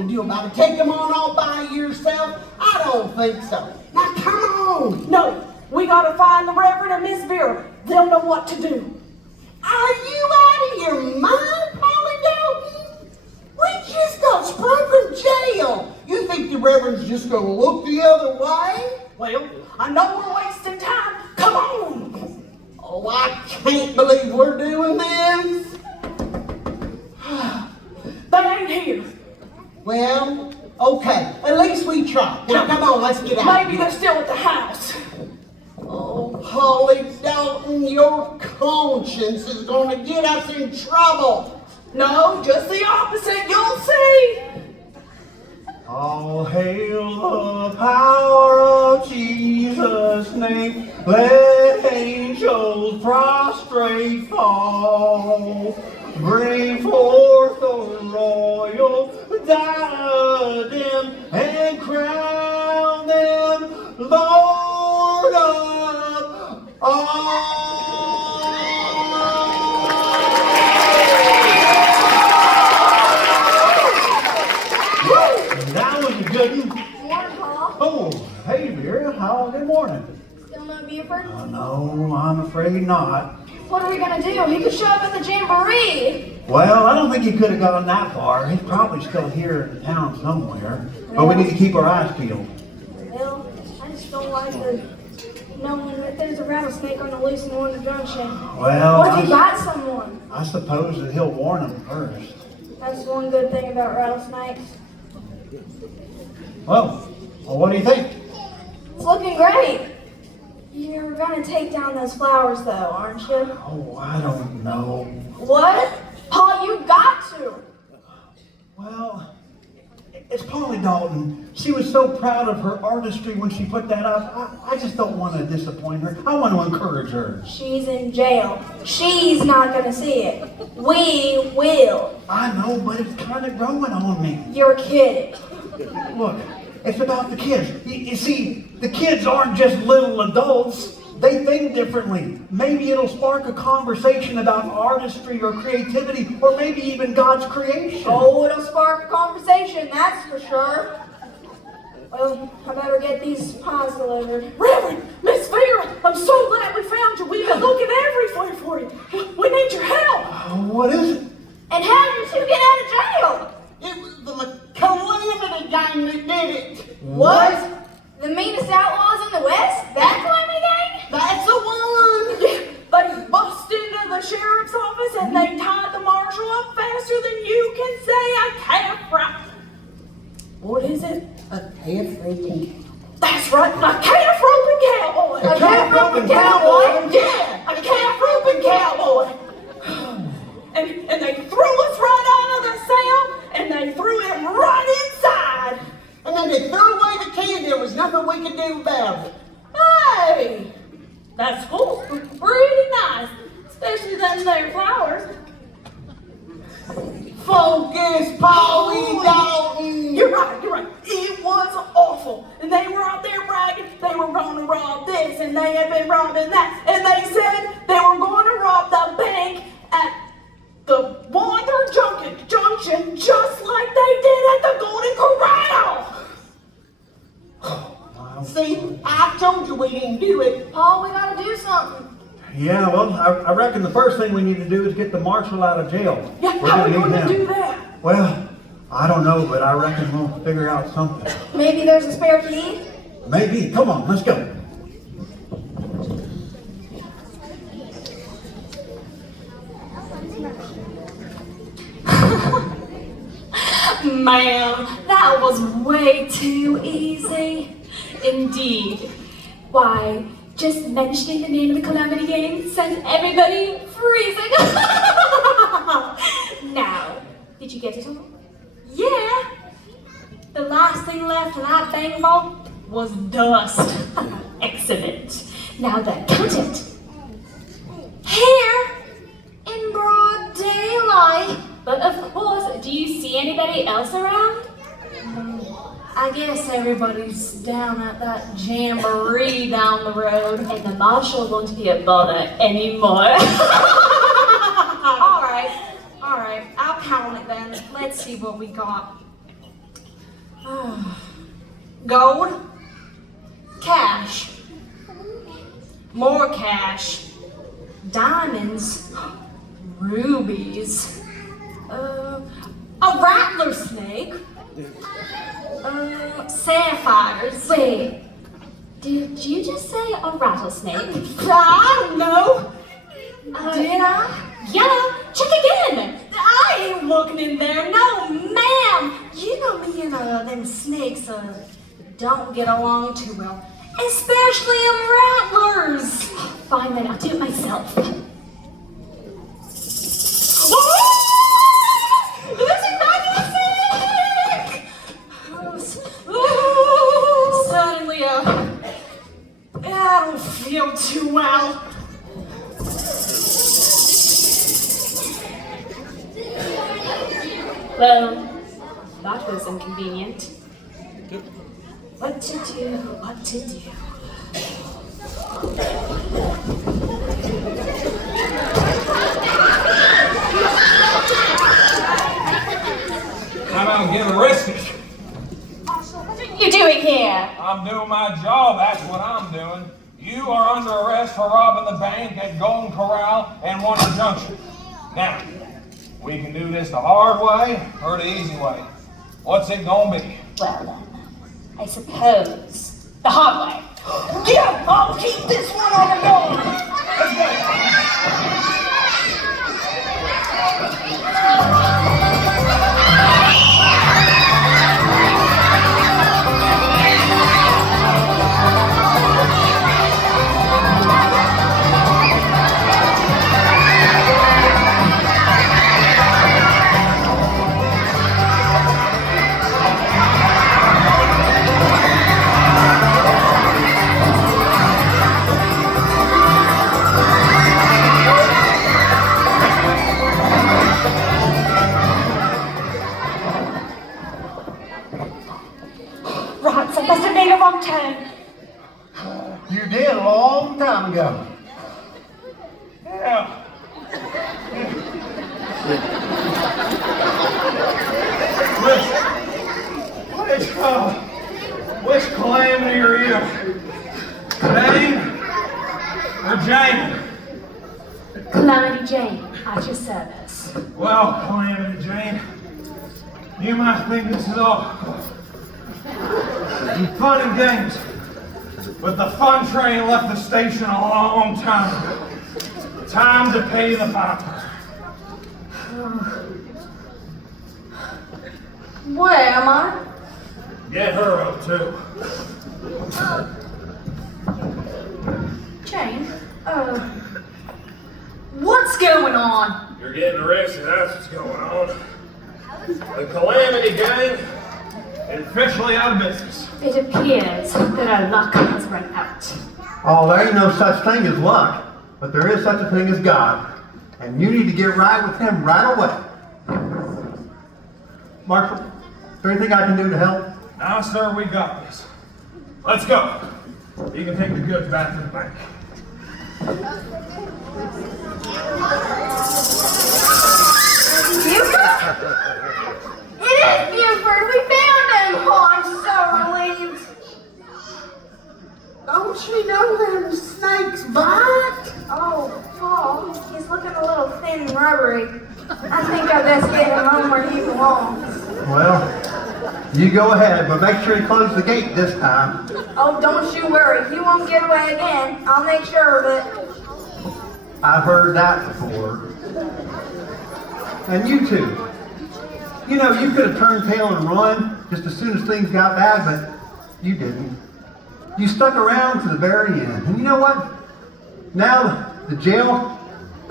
going to do about it? Take them on all by yourself? I don't think so. Now, come on. No, we got to find the Reverend and Miss Vera. They'll know what to do. Are you out of your mind, Polly Dalton? We just got sprung from jail. You think the Reverend's just going to look the other way? Well, I know we're wasting time. Come on. Oh, I can't believe we're doing this. They ain't here. Well, okay. At least we tried. Now, come on, let's get out. Maybe they're still at the house. Oh, Polly Dalton, your conscience is going to get us in trouble. No, just the opposite. You'll see. All hail the power of Jesus' name. Let angels prostrate fall. Bring forth the royal diadem and crown them Lord of all. That was a good one. Morning, Paul. Oh, hey, Vera. Good morning. Still no Buford? No, I'm afraid not. What are we gonna do? He could show up at the jamboree. Well, I don't think he could have gone that far. He's probably still here in town somewhere. But we need to keep our eyes peeled. Well, I just don't like knowing that there's a rattlesnake on the loose in one of the Junction. Well, What if he got someone? I suppose that he'll warn them first. That's one good thing about rattlesnakes. Well, what do you think? It's looking great. You're gonna take down those flowers, though, aren't you? Oh, I don't know. What? Paul, you got to. Well, it's Polly Dalton. She was so proud of her artistry when she put that up. I just don't want to disappoint her. I want to encourage her. She's in jail. She's not gonna see it. We will. I know, but it's kind of growing on me. You're kidding. Look, it's about the kids. You see, the kids aren't just little adults. They think differently. Maybe it'll spark a conversation about artistry or creativity, or maybe even God's creation. Oh, it'll spark a conversation, that's for sure. Well, I better get these pies delivered. Reverend, Miss Vera, I'm so glad we found you. We've been looking everywhere for you. We need your help. What is it? And how did you get out of jail? It was the Calamity gang that did it. What? The meanest outlaws in the West? That Calamity gang? That's the one. Yeah, they bust into the sheriff's office and they tied the marshal up faster than you can say a calf right. What is it? A calf roping. That's right, a calf roping cowboy. A calf roping cowboy? Yeah, a calf roping cowboy. And they threw us right out of the cell and they threw him right inside. And then they threw away the key. There was nothing we could do about it. Hey, that school's pretty nice, especially them there flowers. Focus, Polly Dalton. You're right. It was awful. And they were out there bragging they were going to rob this and they had been robbing that. And they said they were going to rob the bank at the Junction just like they did at the Golden Corral. See, I told you we didn't do it. Paul, we gotta do something. Yeah, well, I reckon the first thing we need to do is get the marshal out of jail. Yeah, We're how are gonna we need going to him. do that? Well, I don't know, but I reckon we'll figure out something. Maybe there's a spare key? Maybe. Come on, let's go. Ma'am, that was way too easy. Indeed. Why, just mentioning the name of the Calamity Gang sent everybody freezing. Now, did you get it all? Yeah. The last thing left in that bank vault was dust. Excellent. Now then, count it. Here, in broad daylight. But of course, do you see anybody else around? I guess everybody's down at that jamboree down the road, and the marshal won't be a bother anymore. All right, I'll count it then. Let's see what we got. Gold, cash, more cash, diamonds, rubies, a rattler snake, sapphires. Wait, did you just say a rattlesnake? I don't know. Did I? Yeah, check again. I ain't looking in there. No, ma'am. You know me and them snakes don't get along too well, especially them rattlers. Fine then, I'll do it myself. This is magnifique! Suddenly, I don't feel too well. Well, that was inconvenient. What to do, what to do. I'm gonna get arrested. What are you doing here? I'm doing my job, that's what I'm doing. You are under arrest for robbing the bank at Golden Corral and Wonder Junction. Now, we can do this the hard way or the easy way. What's it gonna be? Well then, I suppose the hard way. Yeah, I'll keep this one on the road. Let's go. Rats, I must have made a wrong turn. You did a long time ago. Yeah. Which calamity are you? Dane or Jane? Calamity Jane, at your service. Well, Calamity Jane, you might think this is all fun and games, but the fun train left the station a long time ago. Time to pay the piper. Where am I? Get her up too. Jane? What's going on? You're getting arrested, that's what's going on. The Calamity Gang is officially out of business. It appears that our luck has run out. Oh, there ain't no such thing as luck, but there is such a thing as God. And you need to get right with him right away. Marshal, is there anything I can do to help? Now, sir, we got this. Let's go. You can take the goods back to the bank. Buford? It is Buford! We found him! Oh, I'm so relieved. Don't you know them snakes bite? Oh, Paul, he's looking a little thin and rubbery. I think I best get him home where he belongs. Well, you go ahead, but make sure you close the gate this time. Oh, don't you worry. He won't get away again. I'll make sure of it. I've heard that before. And you too. You know, you could have turned tail and run just as soon as things got bad, but you didn't. You stuck around to the very end. And you know what? Now the jail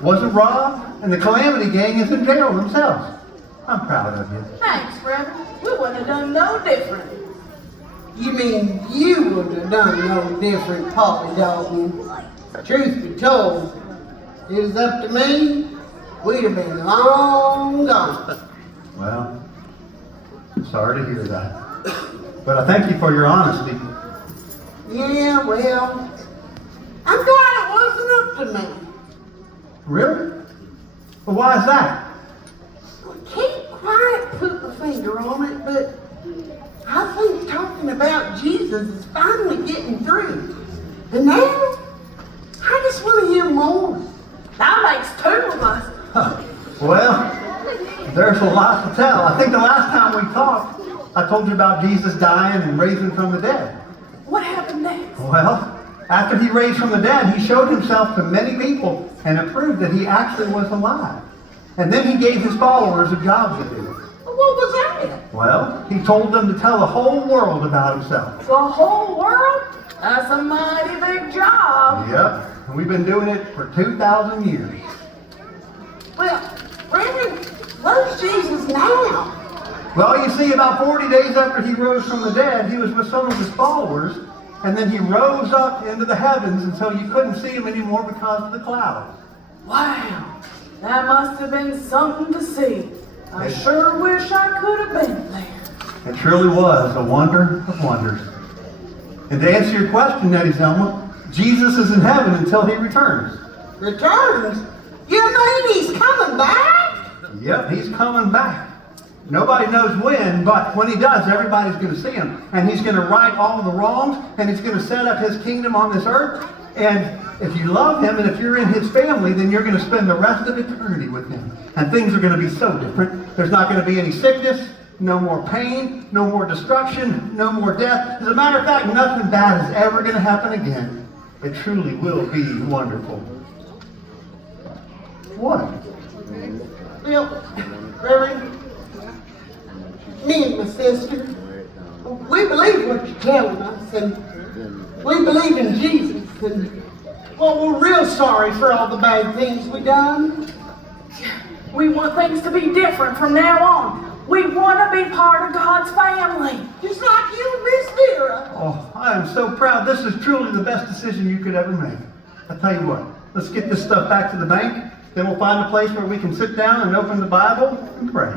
wasn't robbed, and the Calamity Gang is in jail themselves. I'm proud of you. Thanks, Reverend. We wouldn't have done no different. You mean you wouldn't have done no different, Poppy Dalton? Truth be told, it was up to me, we'd have been long gone. Well, I'm sorry to hear that. But I thank you for your honesty. Yeah, well, I'm glad it wasn't up to me. Really? Well, why is that? I can't quite put my finger on it, but I Jesus is finally getting through. And now, I just want to hear more. That makes two of us. Well, there's a lot to tell. I think the last time we talked, I told you about Jesus dying and raising from the dead. What happened next? Well, after he raised from the dead, he showed himself to many people, and it proved that he actually was alive. And then he gave his followers a job to do. What was that? Well, he told them to tell the whole world about himself. The whole world? That's a mighty big job. Yep, and we've been doing it for 2,000 years. Well, Reverend, where's Jesus now? Well, you see, about 40 days after he rose from the dead, he was with some of his followers, and then he rose up into the heavens until you couldn't see him anymore because of the clouds. Wow, that must have been something to see. I sure wish I could have been there. It truly was a wonder of wonders. And to answer your question, Nettie Zelma, Jesus is in heaven until he returns. Returns? You mean he's coming back? Yep, he's coming back. Nobody knows when, but when he does, everybody's going to see him. And he's going to right all the wrongs, and he's going to set up his kingdom on this earth. And if you love him and if you're in his family, then you're going to spend the rest of eternity with him. And things are going to be so different. There's not going to be any sickness, no more pain, no more destruction, no more death. As a matter of fact, nothing bad is ever going to happen again. It truly will be wonderful. What? Well, Reverend, me and my sister, we believe what you're telling us, and we believe in Jesus, and well, we're real sorry for all the bad things we done. We want things to be different from now on. We want to be part of God's family. Just like you and Miss Vera. Oh, I am so proud. This is truly the best decision you could ever make. I tell you what, let's get this stuff back to the bank. Then we'll find a place where we can sit down and open the Bible and pray.